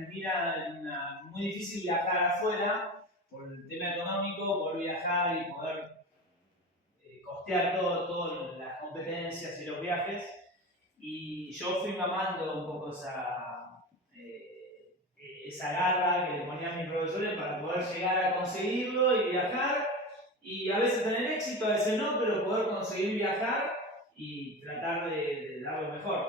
Argentina es muy difícil viajar afuera por el tema económico, poder viajar y poder costear todas las competencias y los viajes. Y yo fui mamando un poco esa garra que le ponían mis profesores para poder llegar a conseguirlo y viajar. Y a veces tener éxito, a veces no, pero poder conseguir viajar y tratar de dar lo mejor.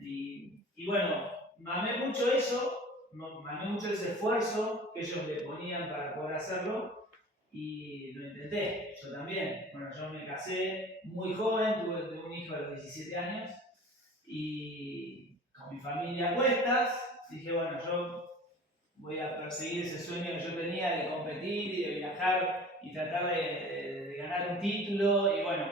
Y bueno, mamé mucho eso, mamé mucho ese esfuerzo que ellos le ponían para poder hacerlo. Y lo intenté, yo también. Bueno, yo me casé muy joven, tuve un hijo a los 17 años y con mi familia a cuestas dije, bueno, yo voy a perseguir ese sueño que yo tenía de competir y de viajar y tratar de ganar un título. Y bueno,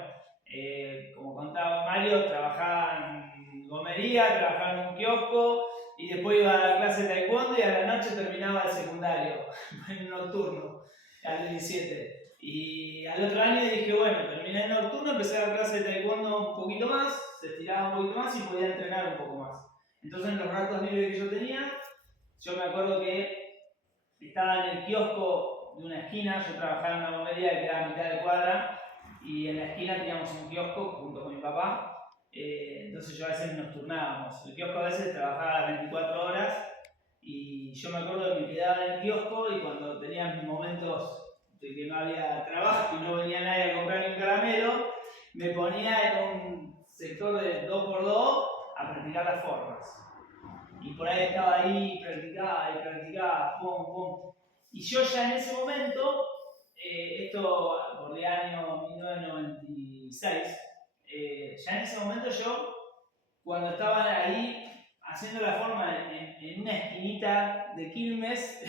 como contaba Mario, trabajaba en gomería, trabajaba en un kiosco y después iba a la clase de taekwondo y a la noche terminaba el secundario, en un nocturno, al 17. Y al otro año dije, bueno, terminé el nocturno, empecé a dar clase de taekwondo un poquito más, se estiraba un poquito más y podía entrenar un poco más. Entonces en los ratos libres que yo tenía, yo me acuerdo que estaba en el kiosco de una esquina, yo trabajaba en una gomería que quedaba a mitad de cuadra, y en la esquina teníamos un kiosco junto con mi papá, entonces yo a veces nos turnábamos. El kiosco a veces trabajaba 24 horas, y yo me acuerdo que me quedaba en el kiosco y cuando tenía mis momentos de que no había trabajo y no venía nadie a comprar ni un caramelo, me ponía en un sector de 2x2 a practicar las formas. Y por ahí estaba ahí, practicaba, pum, pum. Y yo ya en ese momento, esto por el año 1996, ya en ese momento yo, cuando estaba ahí haciendo la forma en una esquinita de Quilmes,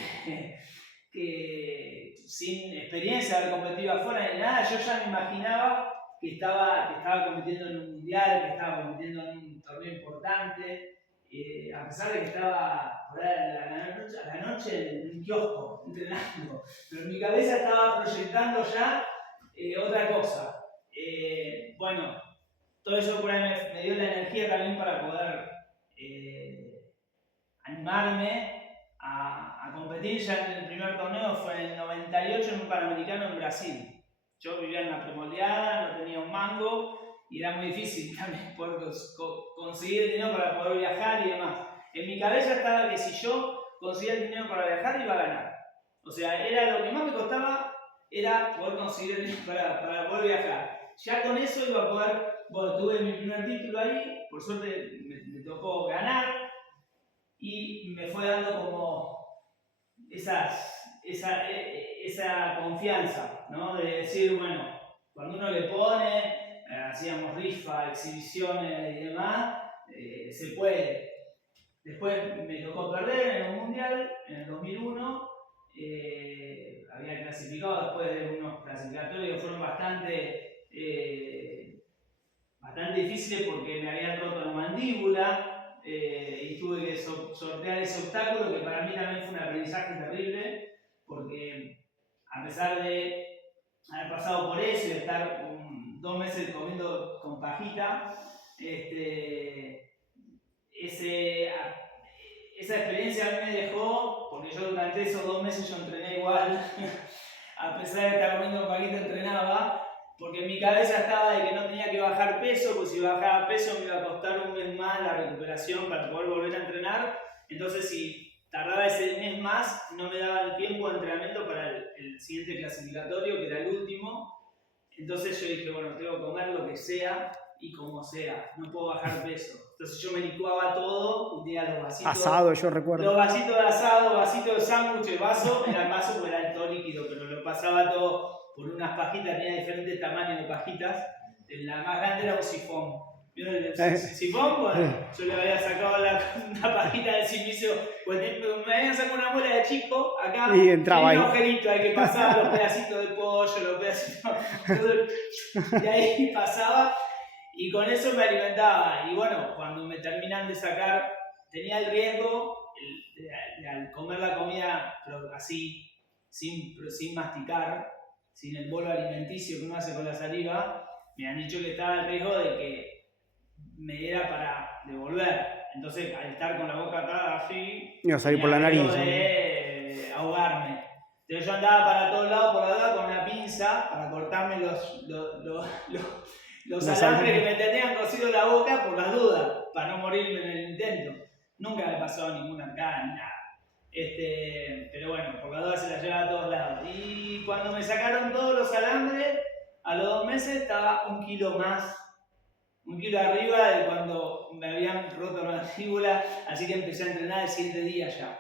que sin experiencia de haber competido afuera ni nada, yo ya me imaginaba que estaba compitiendo en un mundial, que estaba compitiendo en un torneo importante. A pesar de que estaba por ahí a la noche en un kiosco entrenando, pero en mi cabeza estaba proyectando ya otra cosa. Bueno, todo eso por ahí me dio la energía también para poder animarme a competir. Ya en el primer torneo fue en el 98 en un Panamericano en Brasil. Yo vivía en la premoldeada, no tenía un mango y era muy difícil también poder conseguir el dinero para poder viajar y demás. En mi cabeza estaba que si yo conseguía el dinero para viajar iba a ganar. O sea, era lo que más me costaba era poder conseguir el dinero para poder viajar. Ya con eso iba a poder, bueno, tuve mi primer título ahí, por suerte me tocó ganar y me fue dando como esa confianza, ¿no? De decir, bueno, cuando uno le pone, hacíamos rifa, exhibiciones y demás, se puede. Después me tocó perder en un mundial, en el 2001, había clasificado después de unos clasificatorios que fueron bastante difíciles porque me habían roto la mandíbula. Y tuve que sortear ese obstáculo que para mí también fue un aprendizaje terrible porque a pesar de haber pasado por eso y de estar 2 meses comiendo con pajita, esa experiencia a mí me dejó, porque yo durante esos 2 meses yo entrené igual, a pesar de estar comiendo con pajita entrenaba, porque en mi cabeza estaba de que no tenía que bajar peso, pues si bajaba peso me iba a costar un mes más la recuperación para poder volver a entrenar. Entonces si tardaba ese mes más, no me daba el tiempo de entrenamiento para el siguiente clasificatorio, que era el último. Entonces yo dije, bueno, tengo que comer lo que sea y como sea, no puedo bajar peso. Entonces yo me licuaba todo y tenía los vasitos. Asado, yo recuerdo. Los vasitos de asado, vasitos de sándwich, el vaso, era el vaso porque era todo líquido, pero lo pasaba todo por unas pajitas, tenía diferentes tamaños de pajitas. La más grande era un sifón. ¿Vieron el sifón? Bueno, yo le había sacado una pajita del silicio, pues me habían sacado una muela de chico, acá y entraba tenía un agujerito, hay que pasar los pedacitos de pollo, los pedacitos, y ahí pasaba, y con eso me alimentaba. Y bueno, cuando me terminan de sacar, tenía el riesgo de al comer la comida así, sin masticar, sin el bolo alimenticio que uno hace con la saliva, me han dicho que estaba el riesgo de que me diera para devolver. entonces al estar con la boca atada así, iba a salir por la nariz. De ahogarme. Entonces yo andaba para todos lados por la duda con una pinza para cortarme los alambres que me tenían cosido la boca por las dudas, para no morirme en el intento. Nunca me pasó ninguna arcada ni nada. Pero bueno, por la duda se la llevaba a todos lados. Y cuando me sacaron todos los alambres, a los 2 meses estaba 1 kilo más. 1 kilo arriba de cuando me habían roto la mandíbula, así que empecé a entrenar el siguiente día ya.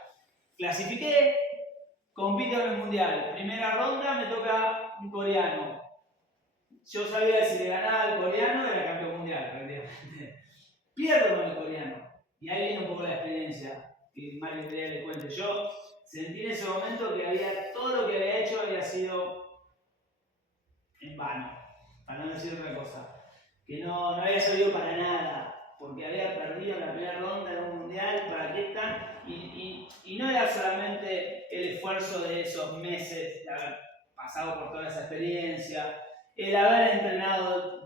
Clasifiqué, compito en el mundial. Primera ronda me toca un coreano. Yo sabía que si le ganaba al coreano era campeón mundial, prácticamente. Pierdo con el coreano. Y ahí viene un poco la experiencia que Mario quería que le cuente. Yo sentí en ese momento que todo lo que había hecho había sido en vano, para no decir otra cosa. Que no había servido para nada, porque había perdido en la primera ronda de un mundial, ¿para qué están? Y no era solamente el esfuerzo de esos meses, de haber pasado por toda esa experiencia, el haber entrenado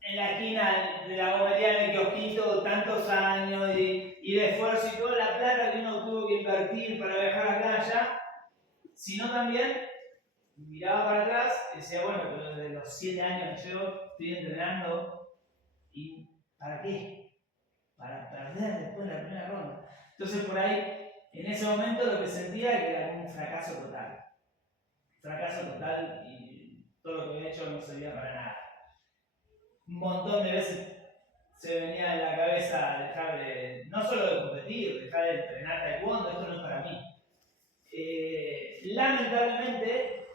en la esquina de la gomería en el kiosquito tantos años y de esfuerzo y toda la plata que uno tuvo que invertir para viajar acá allá, sino también miraba para atrás y decía, bueno, pero desde los 7 años que yo estoy entrenando, ¿y para qué? Para perder después de la primera ronda. Entonces por ahí, en ese momento lo que sentía era que era como un fracaso total. Fracaso total y todo lo que había hecho no servía para nada. Un montón de veces se venía en la cabeza dejar de, no solo de competir, dejar de entrenar taekwondo, esto no es para mí. Lamentablemente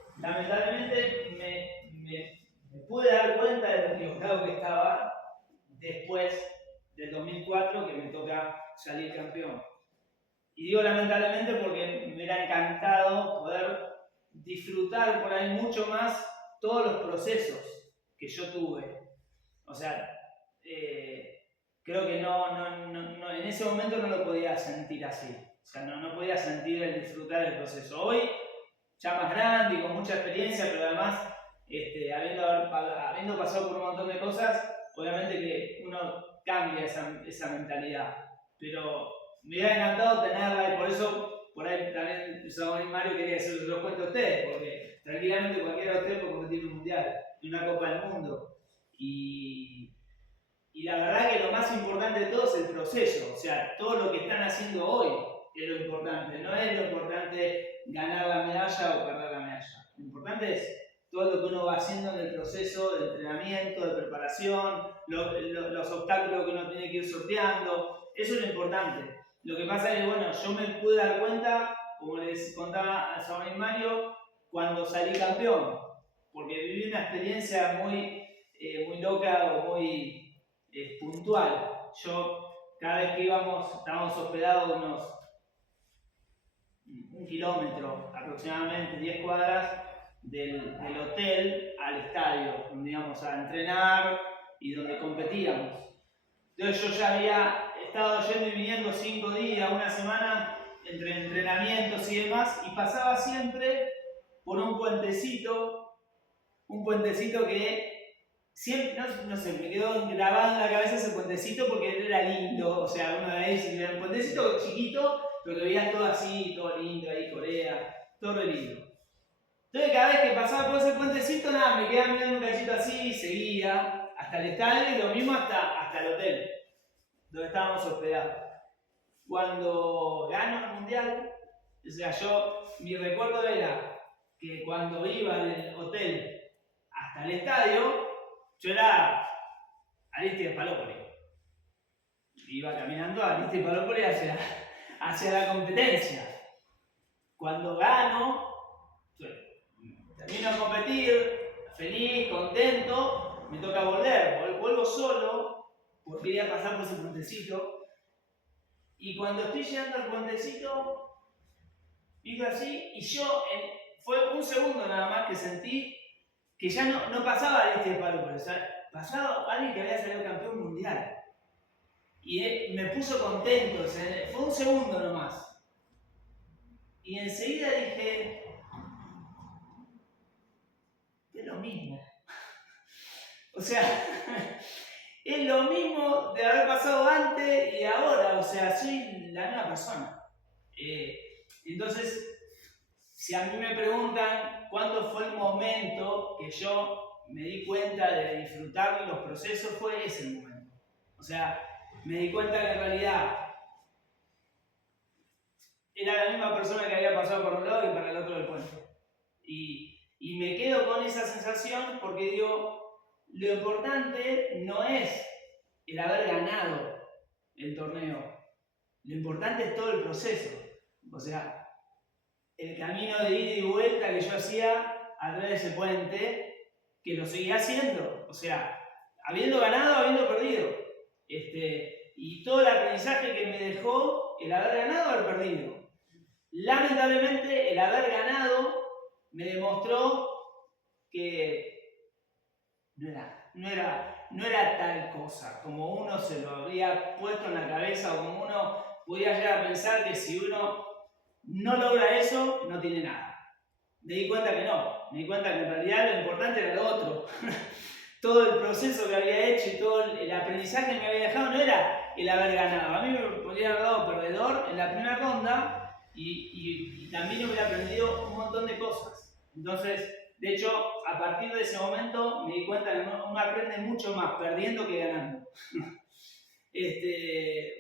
me pude dar cuenta de lo equivocado que estaba después del 2004 que me toca salir campeón. Y digo lamentablemente porque me hubiera encantado poder disfrutar por ahí mucho más todos los procesos que yo tuve. O sea, creo que no, en ese momento no lo podía sentir así. O sea, no podía sentir el disfrutar del proceso. Hoy, ya más grande y con mucha experiencia, pero además habiendo pasado por un montón de cosas, obviamente que uno cambia esa mentalidad. Pero me hubiera encantado tenerla y por eso, por ahí también Mario quería que se los cuente a ustedes, porque tranquilamente cualquiera de ustedes puede competir en un mundial, en una Copa del Mundo. Y la verdad que lo más importante de todo es el proceso, o sea, todo lo que están haciendo hoy es lo importante, no es lo importante ganar la medalla o perder la medalla. Lo importante es todo lo que uno va haciendo en el proceso de entrenamiento, de preparación, los obstáculos que uno tiene que ir sorteando, eso es lo importante. Lo que pasa es que, bueno, yo me pude dar cuenta, como les contaba a Samuel y Mario, cuando salí campeón, porque viví una experiencia muy loca o muy puntual. Yo, cada vez que estábamos hospedados unos 1 kilómetro, aproximadamente 10 cuadras, del hotel al estadio, donde íbamos a entrenar y donde competíamos. Entonces yo ya había estado yendo y viniendo 5 días, una semana, entre entrenamientos y demás, y pasaba siempre por un puentecito que siempre, no sé, me quedó grabado en la cabeza ese puentecito porque era lindo, o sea, uno de ellos era un puentecito chiquito, pero que veía todo así, todo lindo, ahí Corea, todo re lindo. Entonces cada vez que pasaba por ese puentecito, nada, me quedaba mirando un cachito así y seguía hasta el estadio y lo mismo hasta el hotel, donde estábamos hospedados. Cuando gano el mundial, o sea, mi recuerdo era que cuando iba del hotel hasta el estadio, yo era Aristides Palópolis. Iba caminando a Aristides Palópolis hacia la competencia. Cuando gano, termino de competir, feliz, contento, me toca volver. Vuelvo solo, porque quería pasar por ese puentecito. Y cuando estoy llegando al puentecito, digo así, y yo, fue un segundo nada más que sentí que ya no pasaba Aristides Palópolis, pasaba alguien que había salido campeón mundial. Y me puso contento, fue un segundo nomás. Y enseguida dije, es lo mismo. O sea, es lo mismo de haber pasado antes y ahora, o sea, soy la misma persona. Entonces, si a mí me preguntan cuándo fue el momento que yo me di cuenta de disfrutar los procesos, fue ese el momento. O sea, me di cuenta que en realidad era la misma persona que había pasado por un lado y para el otro del puente. Y me quedo con esa sensación porque digo, lo importante no es el haber ganado el torneo, lo importante es todo el proceso. O sea, el camino de ida y vuelta que yo hacía a través de ese puente, que lo seguía haciendo. O sea, habiendo ganado, habiendo perdido. Y todo el aprendizaje que me dejó el haber ganado, haber perdido. Lamentablemente, el haber ganado me demostró que no era tal cosa como uno se lo había puesto en la cabeza o como uno podía llegar a pensar que si uno no logra eso, no tiene nada. Me di cuenta que no, me di cuenta que en realidad lo importante era lo otro. Todo el proceso que había hecho y todo el aprendizaje que me había dejado no era el haber ganado. A mí me podría haber dado perdedor en la primera ronda y también hubiera aprendido un montón de cosas. Entonces, de hecho, a partir de ese momento me di cuenta que uno aprende mucho más perdiendo que ganando.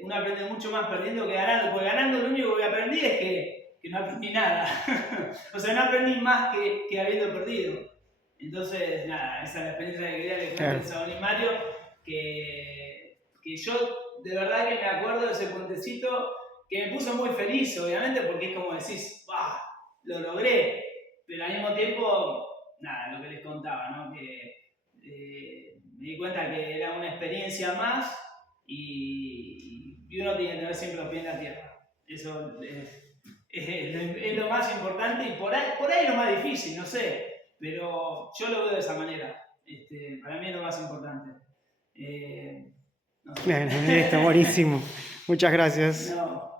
Uno aprende mucho más perdiendo que ganando, porque ganando lo único que aprendí es que no aprendí nada. O sea, no aprendí más que habiendo perdido. Entonces, nada, esa es la experiencia que quería que cuente el Sabonis Mario, que yo de verdad que me acuerdo de ese puentecito que me puso muy feliz, obviamente, porque es como decís, ¡bah! Lo logré, pero al mismo tiempo, nada, lo que les contaba, ¿no? Que me di cuenta que era una experiencia más y uno tiene que tener siempre los pies en la tierra. Eso es lo más importante y por ahí lo más difícil, no sé. Pero yo lo veo de esa manera. Para mí es lo más importante. No sé. Bien, listo, buenísimo. Muchas gracias. No.